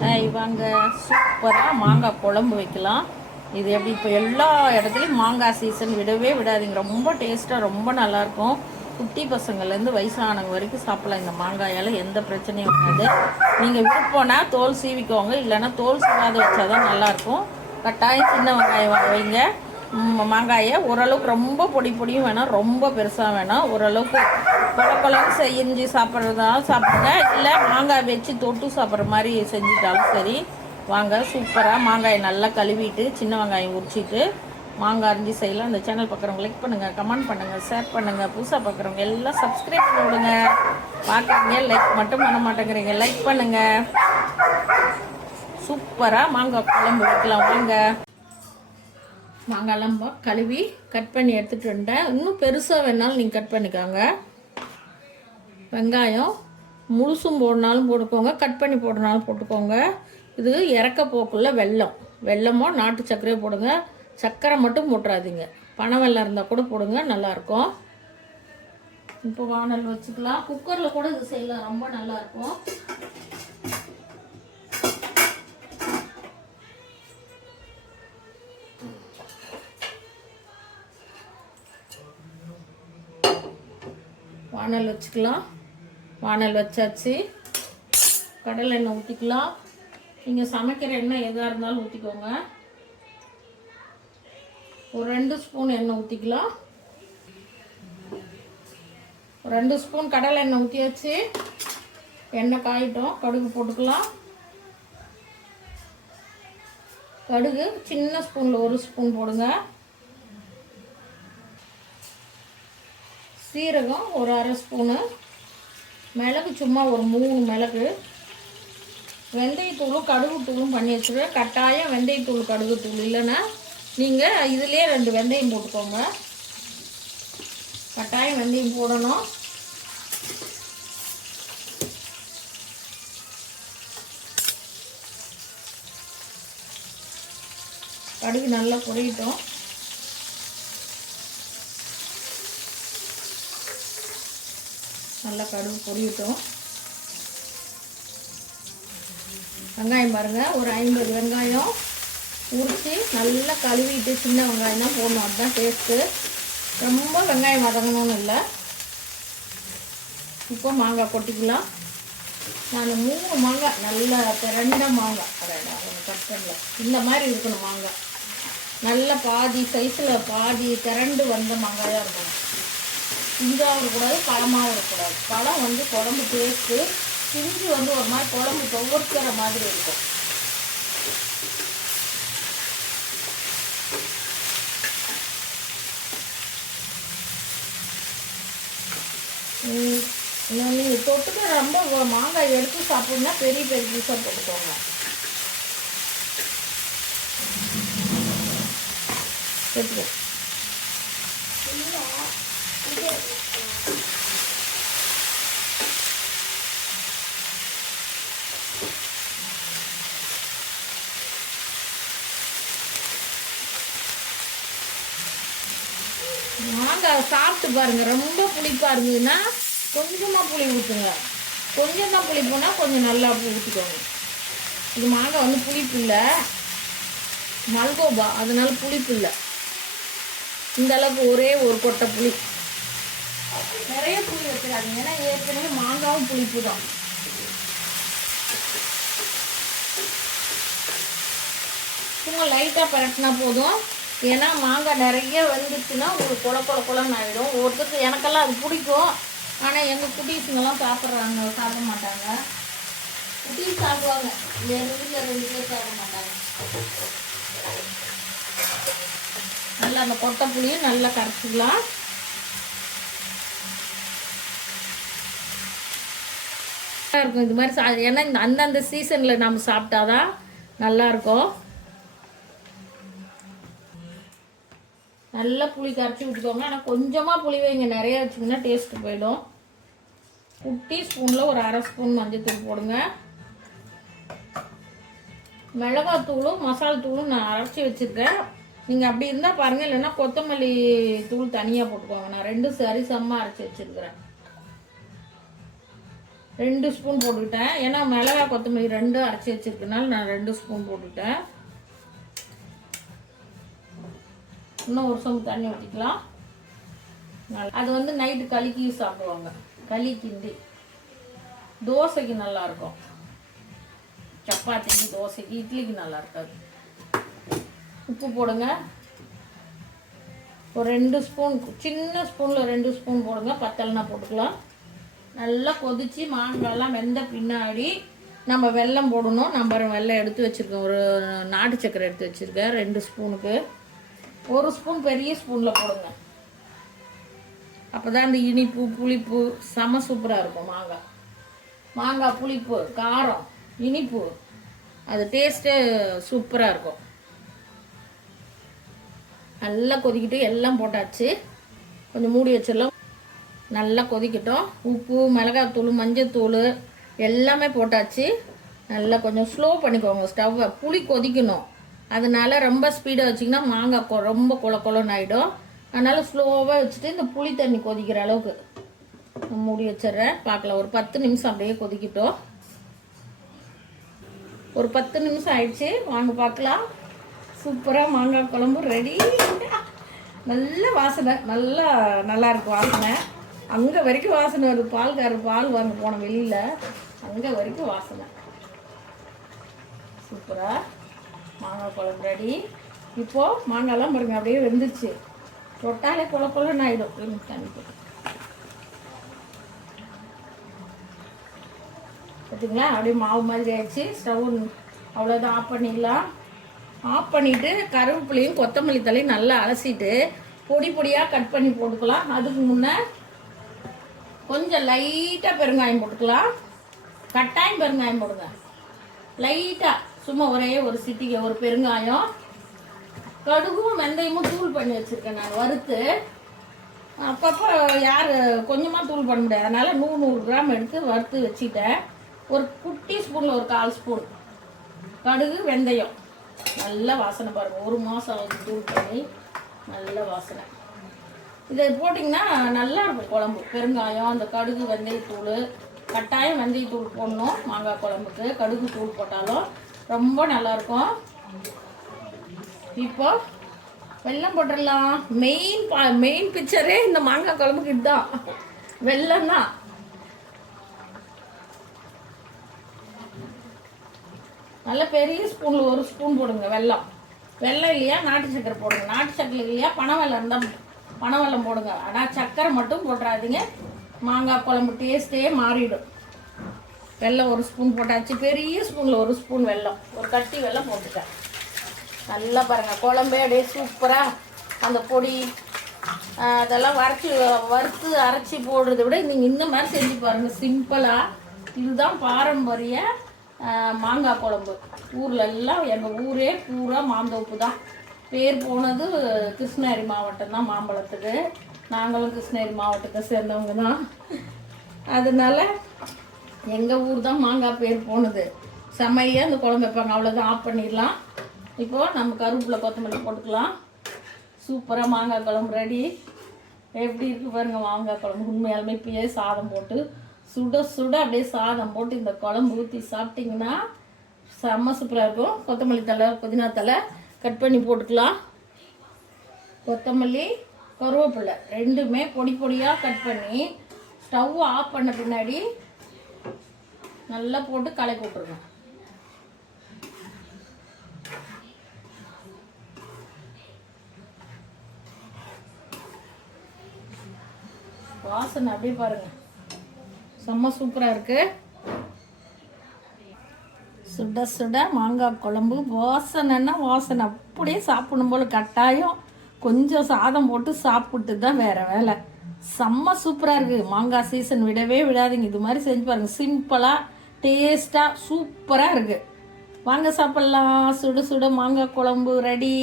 இவங்க சூப்பராக மாங்காய் குழம்பு வைக்கலாம். இது எப்படி இப்போ எல்லா இடத்துலையும் மாங்காய் சீசன் விடவே விடாதீங்க. ரொம்ப டேஸ்ட்டாக ரொம்ப நல்லாயிருக்கும். குட்டி பசங்கள்லேருந்து வயசானவங்க வரைக்கும் சாப்பிடலாம். இந்த மாங்காயால் எந்த பிரச்சனையும் வராது. நீங்கள் விருப்பம்னா தோல் சீவிக்கோங்க, இல்லைன்னா தோல் சீவாத வச்சா தான் நல்லாயிருக்கும். கட்டாயம் சின்ன வெங்காயம் வைங்க. மாங்காயை ஓரளவுக்கு ரொம்ப பொடியும் வேணாம், ரொம்ப பெருசாக வேணாம். ஓரளவுக்கு கொலன்னு செஞ்சு சாப்பிட்றதாலும் சாப்பிடுங்க, இல்லை மாங்காய் வச்சு தொட்டு சாப்பிட்ற மாதிரி செஞ்சுட்டாலும் சரி. வாங்க, சூப்பராக மாங்காயை நல்லா கழுவிட்டு சின்ன வெங்காயம் உரிச்சிட்டு மாங்காய் அரிஞ்சு செய்யலாம். அந்த சேனல் பார்க்குறவங்க லைக் பண்ணுங்கள், கமெண்ட் பண்ணுங்கள், ஷேர் பண்ணுங்கள். புதுசாக பார்க்குறவங்க எல்லாம் சப்ஸ்கிரைப் பண்ணி விடுங்க. பார்க்குறீங்க, லைக் மட்டும் பண்ண மாட்டேங்கிறீங்க. லைக் பண்ணுங்கள். சூப்பராக மாங்காய் குழம்பு வைக்கலாம். வாங்க, மாங்காய்லாம் கழுவி கட் பண்ணி எடுத்துகிட்டு வந்துட்டேன். இன்னும் பெருசாக வேணாலும் நீங்கள் கட் பண்ணிக்கோங்க. வெங்காயம் முழுசும் போடனாலும் போட்டுக்கோங்க, கட் பண்ணி போடனாலும் போட்டுக்கோங்க. இது இறக்க போக்குள்ள வெல்லமோ நாட்டு சர்க்கரையோ போடுங்க. சர்க்கரை மட்டும் போட்டுறாதீங்க, பனை வெல்லம் இருந்தால் கூட போடுங்க, நல்லாயிருக்கும். இப்போ வானல் வச்சுக்கலாம். குக்கரில் கூட இது செய்யலாம், ரொம்ப நல்லாயிருக்கும். வானல் வச்சுக்கலாம். வானல் வச்சாச்சு. கடலை எண்ணெய் ஊற்றிக்கலாம். நீங்கள் சமைக்கிற எண்ணெய் எதாக இருந்தாலும் ஊற்றிக்கோங்க. ஒரு 2 ஸ்பூன் எண்ணெய் ஊற்றிக்கலாம். 2 ஸ்பூன் கடலை எண்ணெய் ஊற்றியாச்சு. எண்ணெய் காயிட்டோம். கடுகு போட்டுக்கலாம். கடுகு சின்ன ஸ்பூனில் 1 ஸ்பூன் போடுங்க. சீரகம் ஒரு 1/2 ஸ்பூனு. மிளகு சும்மா ஒரு 3 மிளகு. வெந்தயத்தூளும் கடுகு தூளும் பண்ணி வச்சுருவேன். கட்டாயம் வெந்தயத்தூள் கடுகு தூள், இல்லைன்னா நீங்கள் இதிலே 2 வெந்தயம் போட்டுக்கோங்க. கட்டாயம் வெந்தயம் போடணும். கடுகு நல்லா பொரியட்டும். நல்லா கடுகு பொரியட்டும். வெங்காயம் பாருங்கள், ஒரு 50 வெங்காயம் உரித்து நல்லா கழுவிட்டு சின்ன வெங்காயம் தான் போடணும், அதுதான் டேஸ்ட்டு. ரொம்ப வெங்காயம் வதங்கணும்னு இல்லை. இப்போ மாங்காய் கொட்டிக்கலாம். நான் 3 மாங்காய் நல்லா திரண்ட மாங்காய் கட் பண்ணல, இந்த மாதிரி இருக்கணும் மாங்காய். நல்ல பாதி சைஸில் பாதி திரண்டு வந்த மாங்காயாக இருக்கணும். இஞ்சாகவும் இருக்கக்கூடாது, பழமாகவும் இருக்கக்கூடாது. பழம் வந்து குழம்பு டேஸ்ட்டு, பிஞ்சு வந்து ஒரு மாதிரி குழம்பு துவர்க்கிற மாதிரி இருக்கும். நீங்கள் தொட்டுட்டு ரொம்ப மாங்காய் எடுத்து சாப்பிட்ணுன்னா பெரிய பெரிய பீஸாக போட்டுக்கோங்க. எடுத்துக்கோ. மாங்காய் சாப்பிட்டு பாருங்கள். ரொம்ப புளிப்பாக இருந்ததுன்னா கொஞ்சமாக புளி ஊற்றுங்க. கொஞ்சம் தான் புளிப்புனா கொஞ்சம் நல்லா ஊற்றிக்கோங்க. இது மாங்காய் வந்து புளிப்பு இல்லை, மல்கோபா, அதனால புளிப்பு இல்லை. இந்த அளவுக்கு ஒரே ஒரு கொட்டை புளி. நிறைய புளி வச்சுக்காதீங்க, ஏன்னா ஏற்கனவே மாங்காவும் புளிப்பு தான். சும்மா லைட்டாக பரட்டினா போதும். ஏன்னா மாங்காய் நிறைய வந்துச்சுன்னா உங்களுக்கு குளன்னு ஆகிடும். ஒருத்தருக்கு எனக்கெல்லாம் அது பிடிக்கும், ஆனால் எங்கள் குட்டீஸுங்கெல்லாம் சாப்பிட மாட்டாங்க. குட்டீஸ் சாப்பிடுவாங்க, எங்கள் வீட்டில் 2 பேர் சாப்பிட மாட்டாங்க. நல்லா அந்த கொட்டை புளியும் நல்லா கரைச்சிக்கலாம். இருக்கும் இது மாதிரி ஏன்னா அந்தந்த சீசனில் நம்ம சாப்பிட்டாதான் நல்லாயிருக்கும். நல்லா புளி கரைச்சி விட்டுக்கோங்க. ஆனால் கொஞ்சமாக புளி வைங்க, நிறையா வச்சிங்கன்னா டேஸ்ட்டு போயிடும். குட்டி ஸ்பூனில் ஒரு 1/2 ஸ்பூன் மஞ்சத்தூள் போடுங்க. மிளகாத்தூளும் மசாலா தூளும் நான் அரைச்சி வச்சுருக்கேன். நீங்கள் அப்படி இருந்தால் பாருங்கள், இல்லைன்னா கொத்தமல்லி தூள் தனியாக போட்டுக்கோங்க. நான் 2 சரி சமமாக அரைச்சி வச்சுருக்கிறேன். 2 ஸ்பூன் போட்டுக்கிட்டேன். ஏன்னா மிளகாய் கொத்தமல்லி 2 அரைச்சி வச்சிருக்கனால நான் 2 ஸ்பூன் போட்டுக்கிட்டேன். இன்னும் ஒரு சொம்பு தண்ணி ஊற்றிக்கலாம். அது வந்து நைட்டு களிக்கு சாப்பிடுவாங்க. களி கிண்டி தோசைக்கு நல்லாயிருக்கும், சப்பாத்திக்கு தோசைக்கு இட்லிக்கு நல்லா இருக்காது. உப்பு போடுங்க. ஒரு 2 ஸ்பூன், சின்ன ஸ்பூனில் 2 ஸ்பூன் போடுங்க, பத்தலைனா போட்டுக்கலாம். நல்லா கொதித்து மாங்காய்லாம் வெந்த பின்னாடி நம்ம வெல்லம் போடணும். நம்ம வெல்லம் எடுத்து வச்சுருக்கோம், ஒரு நாட்டு சக்கரை எடுத்து வச்சுருக்கேன் 2 ஸ்பூனுக்கு. 1 ஸ்பூன் பெரிய ஸ்பூனில் போடுங்க. அப்போ தான் இந்த இனிப்பு புளிப்பு செம சூப்பராக இருக்கும். மாங்காய் புளிப்பு, காரம், இனிப்பு, அது டேஸ்ட்டே சூப்பராக இருக்கும். நல்லா கொதிக்கிட்டு எல்லாம் போட்டாச்சு. கொஞ்சம் மூடி வச்சிடலாம். நல்லா கொதிக்கட்டும். உப்பு, மிளகாத்தூள், மஞ்சத்தூள் எல்லாமே போட்டாச்சு. நல்லா கொஞ்சம் ஸ்லோ பண்ணிக்கோங்க ஸ்டவ்வை. புளி கொதிக்கணும், அதனால ரொம்ப ஸ்பீடாக வச்சிங்கன்னா மாங்காய் ரொம்ப கொலன்னு ஆகிடும். அதனால் ஸ்லோவாக வச்சுட்டு இந்த புளி தண்ணி கொதிக்கிற அளவுக்கு மூடி வச்சிட்றேன். பார்க்கலாம், ஒரு 10 நிமிஷம் அப்படியே கொதிக்கிட்டோம். ஒரு 10 நிமிஷம் ஆயிடுச்சு, வாங்க பார்க்கலாம். சூப்பராக மாங்காய் குழம்பு ரெடி. நல்ல வாசனை, நல்லா இருக்கு வாசனை. அங்கே வரைக்கும் வாசனை வருது. பால்காரர் பால் வாங்க போன வெளியில், அங்கே வரைக்கும் வாசனை. சூப்பராக மாங்காய் குழம்பு ரெடி. இப்போது மாங்காய்லாம் பாருங்க அப்படியே வெந்துச்சு. தொட்டாலே கொலன்னு ஆகிடும். தண்ணி போட்டு பார்த்தீங்களா, அப்படியே மாவு மாதிரி ஆயிடுச்சு. ஸ்டவ் அவ்வளோதான், ஆஃப் பண்ணிடலாம். ஆஃப் பண்ணிவிட்டு கருவேப்பிலையும் கொத்தமல்லி தலையும் நல்லா அலசிட்டு பொடி பொடியாக கட் பண்ணி போட்டுக்கலாம். அதுக்கு முன்னே கொஞ்சம் லைட்டாக பெருங்காயம் போட்டுக்கலாம். கட்டாயம் பெருங்காயம் போடுங்க, லைட்டாக, சும்மா ஒரே ஒரு சிட்டிகை ஒரு பெருங்காயம். கடுகும் வெந்தயமும் தூள் பண்ணி வச்சுருக்கேன் நான் வறுத்து. அப்பப்போ யார் கொஞ்சமாக தூள் பண்ண முடியாது, அதனால் 100 கிராம் எடுத்து வறுத்து வச்சுட்டேன். ஒரு குட்டி ஸ்பூனில் ஒரு 1/4 ஸ்பூன் கடுகு வெந்தயம். நல்ல வாசனை பாருங்கள், 1 மாதம் ஆகுது தூள் பண்ணி. நல்ல வாசனை. இதை போட்டிங்கன்னா நல்லா இருக்கும் குழம்பு. பெருங்காயம், அந்த கடுகு வெந்தயத்தூள், கட்டாயம் வெந்தயத்தூள் போடணும் மாங்காய் குழம்புக்கு. கடுகு தூள் போட்டாலும் ரொம்ப நல்லாயிருக்கும். இப்போ வெல்லம் போட்டுடலாம். மெயின் பிக்சரே இந்த மாங்காய் குழம்புக்கு இதுதான், வெல்லம் தான். நல்ல பெரிய ஸ்பூனில் 1 ஸ்பூன் போடுங்க வெல்லம். வெல்லம் இல்லையா நாட்டு சக்கரை போடுங்க. நாட்டு சக்கரை இல்லையா பனைவெல்லம் இருந்தால் பனைவெல்லம் போடுங்க. ஆனால் சக்கரை மட்டும் போட்டுறாதீங்க, மாங்காய் குழம்பு டேஸ்ட்டே மாறிடும். வெல்லம் 1 ஸ்பூன் போட்டாச்சு. பெரிய ஸ்பூனில் 1 ஸ்பூன் வெல்லம், ஒரு கட்டி வெல்லம் போட்டுட்டேன். நல்லா பாருங்கள், குழம்பே அப்படியே சூப்பராக. அந்த பொடி அதெல்லாம் வறுத்து அரைச்சி போடுறத விட நீங்கள் இந்த மாதிரி செஞ்சு பாருங்கள், சிம்பிளாக. இதுதான் பாரம்பரிய மாங்காய் குழம்பு. ஊரில் எல்லாம், எங்கள் ஊரே பூரா மாந்தோப்பு தான். பேர் போனது கிருஷ்ணகிரி மாவட்டம் தான் மாம்பழத்துக்கு. நாங்களும் கிருஷ்ணகிரி மாவட்டத்தை சேர்ந்தவங்க தான். அதனால் எங்கள் ஊர் தான் மாங்காய் பேர் போனது. செம்மையாக அந்த குழம்பு வைப்பாங்க. அவ்வளோதான், ஆஃப் பண்ணிடலாம். இப்போது நம்ம கருவேப்பிலை கொத்தமல்லி போட்டுக்கலாம். சூப்பராக மாங்காய் குழம்பு ரெடி. எப்படி இருக்குது பாருங்கள் மாங்காய் குழம்பு. உண்மையாலுமே இப்பயே சாதம் போட்டு சுட சுட அப்படியே சாதம் போட்டு இந்த குழம்பு ஊற்றி சாப்பிட்டிங்கன்னா செம்ம சூப்பராக இருக்கும். கொத்தமல்லி தழை, புதினா தழை கட் பண்ணி போட்டுக்கலாம். கொத்தமல்லி, கருவேப்பிலை ரெண்டுமே பொடி பொடியாக கட் பண்ணி ஸ்டவ் ஆஃப் பண்ண பின்னாடி நல்லா போட்டு கலக்கி விட்ருங்க. வாசனை அப்படியே பாருங்கள், செம்ம சூப்பராக இருக்குது. சுட சுட மாங்காய் குழம்பு வாசனைன்னா வாசனை அப்படியே சாப்பிடணும் போல். கட்டாயம் கொஞ்சம் சாதம் போட்டு சாப்பிட்டு தான் வேறு வேலை. செம்ம சூப்பராக இருக்குது. மாங்காய் சீசன் விடவே விடாதீங்க. இது மாதிரி செஞ்சு பாருங்கள், சிம்பிளாக டேஸ்ட்டாக சூப்பராக இருக்குது. வாங்க சாப்பிட்லாம். சுட சுட மாங்காய் குழம்பு ரெடி.